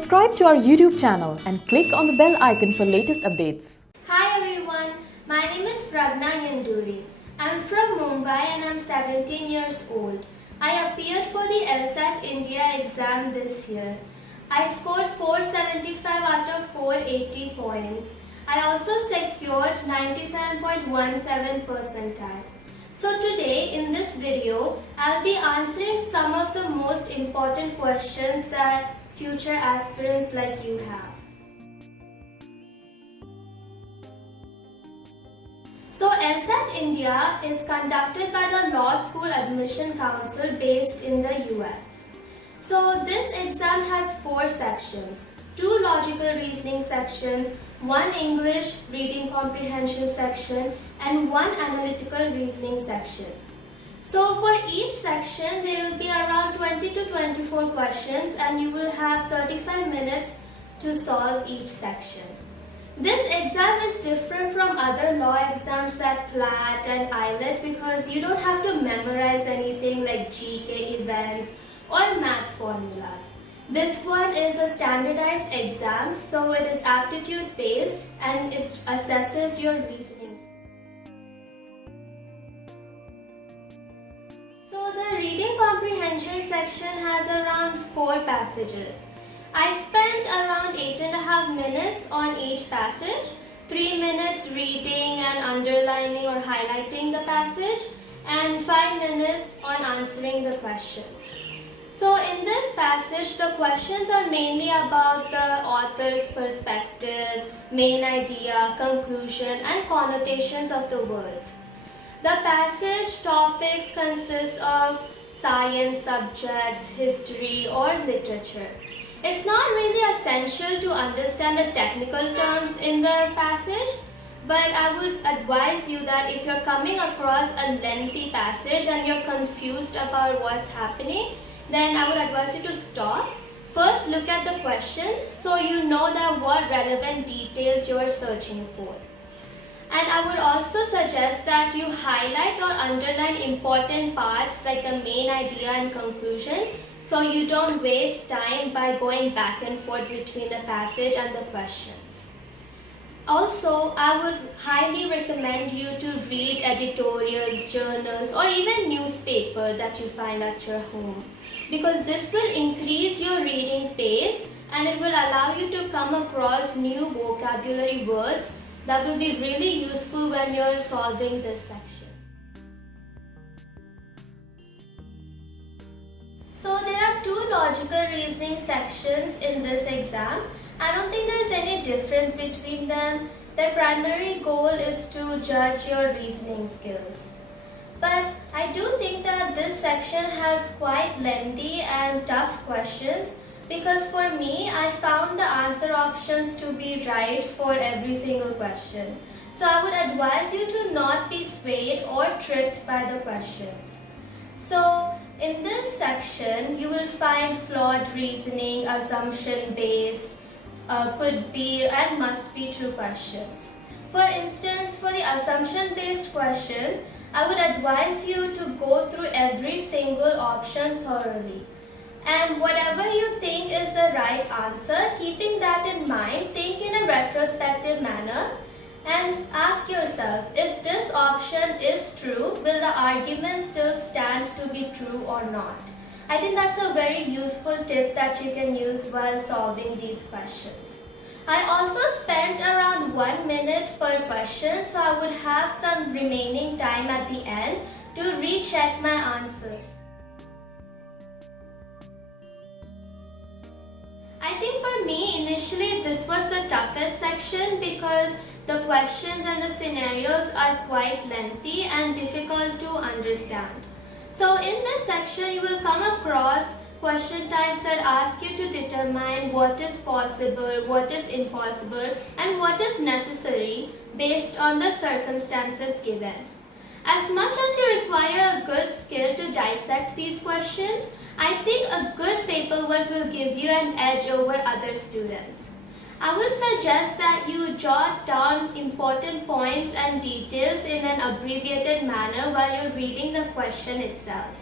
Subscribe to our YouTube channel and click on the bell icon for latest updates. Hi everyone, my name is Pragna Yanduri. I'm from Mumbai and I'm 17 years old. I appeared for the LSAT India exam this year. I scored 475 out of 480 points. I also secured 97.17 percentile. So today in this video, I'll be answering some of the most important questions that future aspirants like you have. So LSAT India is conducted by the Law School Admission Council based in the US. So this exam has 4 sections, 2 logical reasoning sections, 1 English reading comprehension section and 1 analytical reasoning section. So for each section there will be around 20 to 24 questions and you will have 35 minutes to solve each section. This exam is different from other law exams like PLAT and IELTS because you don't have to memorize anything like GK events or math formulas. This one is a standardized exam, so it is aptitude based and it assesses your reasoning. So the reading comprehension section has around 4 passages. I spent around 8.5 minutes on each passage, 3 minutes reading and underlining or highlighting the passage, and 5 minutes on answering the questions. So in this passage, the questions are mainly about the author's perspective, main idea, conclusion, and connotations of the words. The passage topics consist of science subjects, history, or literature. It's not really essential to understand the technical terms in the passage, but I would advise you that if you're coming across a lengthy passage and you're confused about what's happening, then I would advise you to stop. First look at the questions so you know that what relevant details you're searching for. And I would also suggest that you highlight or underline important parts like the main idea and conclusion so you don't waste time by going back and forth between the passage and the questions. Also, I would highly recommend you to read editorials, journals, or even newspaper that you find at your home because this will increase your reading pace and it will allow you to come across new vocabulary words that will be really useful when you're solving this section. So there are 2 logical reasoning sections in this exam. I don't think there's any difference between them. Their primary goal is to judge your reasoning skills. But I do think that this section has quite lengthy and tough questions because for me, I found the answer options to be right for every single question. So I would advise you to not be swayed or tricked by the questions. So in this section, you will find flawed reasoning, assumption-based, could be and must be true questions. For instance, for the assumption-based questions, I would advise you to go through every single option thoroughly. And whatever you think is the right answer, keeping that in mind, think in a retrospective manner and ask yourself, if this option is true, will the argument still stand to be true or not? I think that's a very useful tip that you can use while solving these questions. I also spent around 1 minute per question, so I would have some remaining time at the end to recheck my answers. I think for me, initially this was the toughest section because the questions and the scenarios are quite lengthy and difficult to understand. So in this section, you will come across question types that ask you to determine what is possible, what is impossible, and what is necessary based on the circumstances given. As much as you require a good skill to dissect these questions, I think a good paperwork will give you an edge over other students. I would suggest that you jot down important points and details in an abbreviated manner while you're reading the question itself.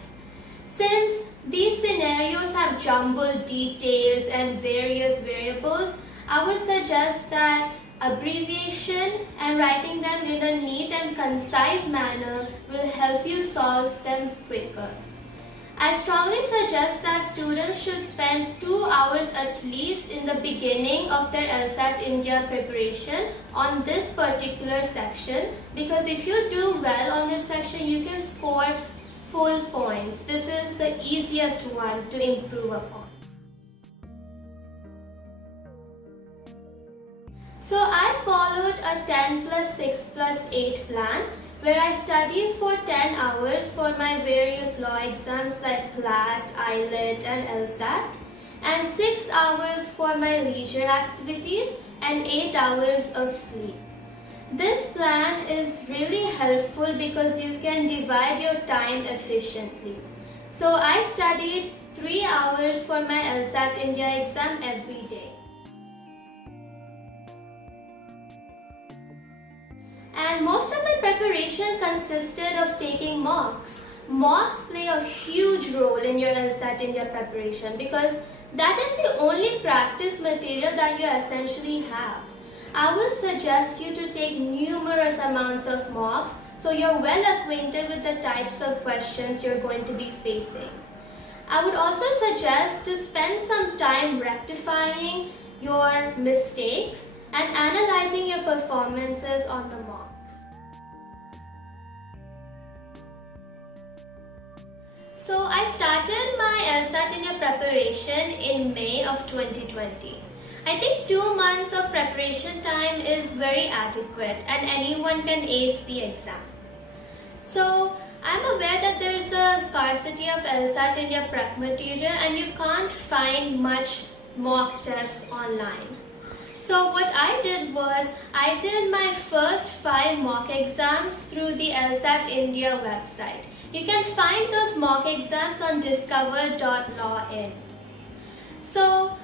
Since these scenarios have jumbled details and various variables, I would suggest that abbreviation and writing them in a neat and concise manner will help you solve them quicker. I strongly suggest that students should spend 2 hours at least in the beginning of their LSAT India preparation on this particular section, because if you do well on this section, you can score full points. This is the easiest one to improve upon. So I followed a 10 plus 6 plus 8 plan where I studied for 10 hours for my various law exams like CLAT, IELTS and LSAT, and 6 hours for my leisure activities and 8 hours of sleep. This plan is really helpful because you can divide your time efficiently. So I studied 3 hours for my LSAT India exam every day. And most of my preparation consisted of taking mocks. Mocks play a huge role in your LSAT India preparation because that is the only practice material that you essentially have. I would suggest you to take numerous amounts of mocks so you're well acquainted with the types of questions you're going to be facing. I would also suggest to spend some time rectifying your mistakes and analyzing your performances on the mocks. So I started my LSAT India preparation in May of 2020. I think 2 months of preparation time is very adequate and anyone can ace the exam. So I'm aware that there's a scarcity of LSAT India prep material and you can't find much mock tests online. So what I did was, I did my first 5 mock exams through the LSAT India website. You can find those mock exams on discover.lawin. So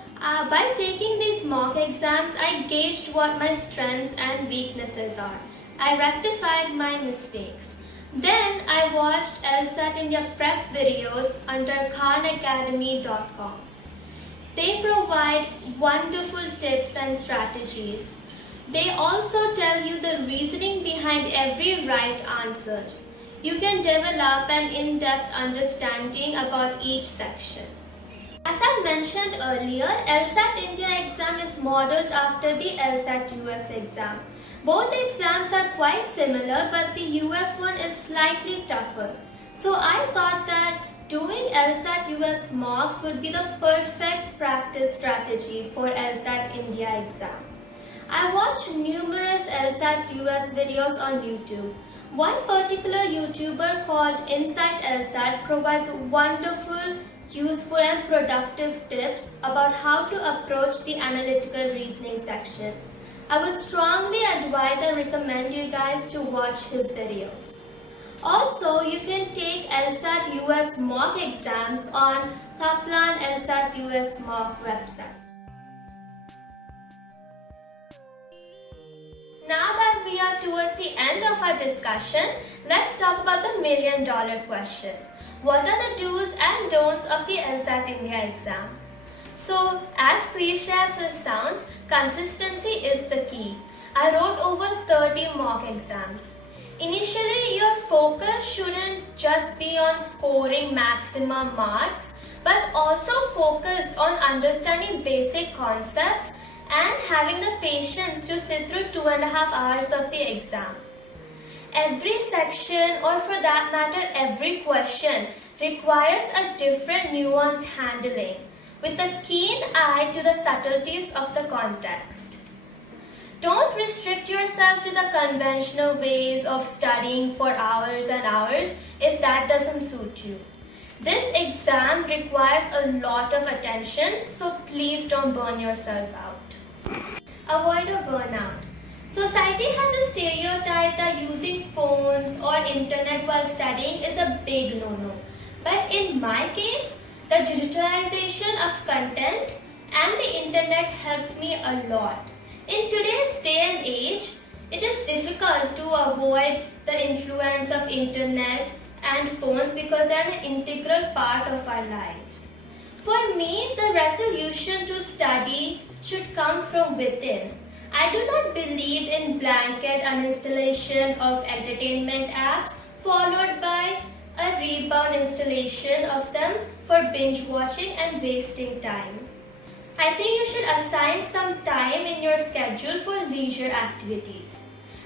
by taking these mock exams, I gauged what my strengths and weaknesses are. I rectified my mistakes. Then I watched LSAT India prep videos under khanacademy.com. They provide wonderful tips and strategies. They also tell you the reasoning behind every right answer. You can develop an in-depth understanding about each section. As I mentioned earlier, LSAT India exam is modeled after the LSAT US exam. Both exams are quite similar, but the US one is slightly tougher. So I thought that doing LSAT US mocks would be the perfect practice strategy for LSAT India exam. I watched numerous LSAT US videos on YouTube. One particular YouTuber called Insight LSAT provides wonderful, useful and productive tips about how to approach the analytical reasoning section. I would strongly advise and recommend you guys to watch his videos. Also, you can take LSAT US mock exams on Kaplan LSAT US mock website. Now that we are towards the end of our discussion, let's talk about the $1 million question. What are the do's and don'ts of the LSAT India exam? So, as cliche as it sounds, consistency is the key. I wrote over 30 mock exams. Initially, your focus shouldn't just be on scoring maximum marks, but also focus on understanding basic concepts and having the patience to sit through 2.5 hours of the exam. Every section, or for that matter every question, requires a different nuanced handling with a keen eye to the subtleties of the context. Don't restrict yourself to the conventional ways of studying for hours and hours if that doesn't suit you. This exam requires a lot of attention, so please don't burn yourself out. Avoid a burnout. Society has a stereotype that using phones or internet while studying is a big no-no. But in my case, the digitalization of content and the internet helped me a lot. In today's day and age, it is difficult to avoid the influence of internet and phones because they're an integral part of our lives. For me, the resolution to study should come from within. I do not believe in blanket uninstallation of entertainment apps followed by a rebound installation of them for binge watching and wasting time. I think you should assign some time in your schedule for leisure activities.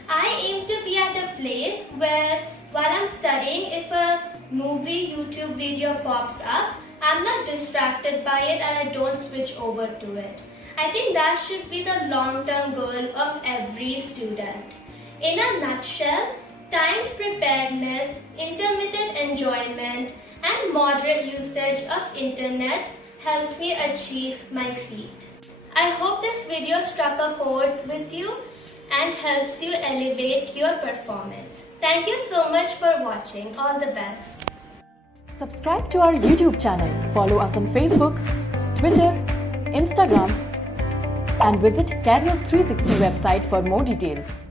I aim to be at a place where while I'm studying, if a movie YouTube video pops up, I'm not distracted by it and I don't switch over to it. I think that should be the long-term goal of every student. In a nutshell, timed preparedness, intermittent enjoyment, and moderate usage of internet helped me achieve my feat. I hope this video struck a chord with you and helps you elevate your performance. Thank you so much for watching. All the best. Subscribe to our YouTube channel, follow us on Facebook, Twitter, Instagram, and visit Careers 360 website for more details.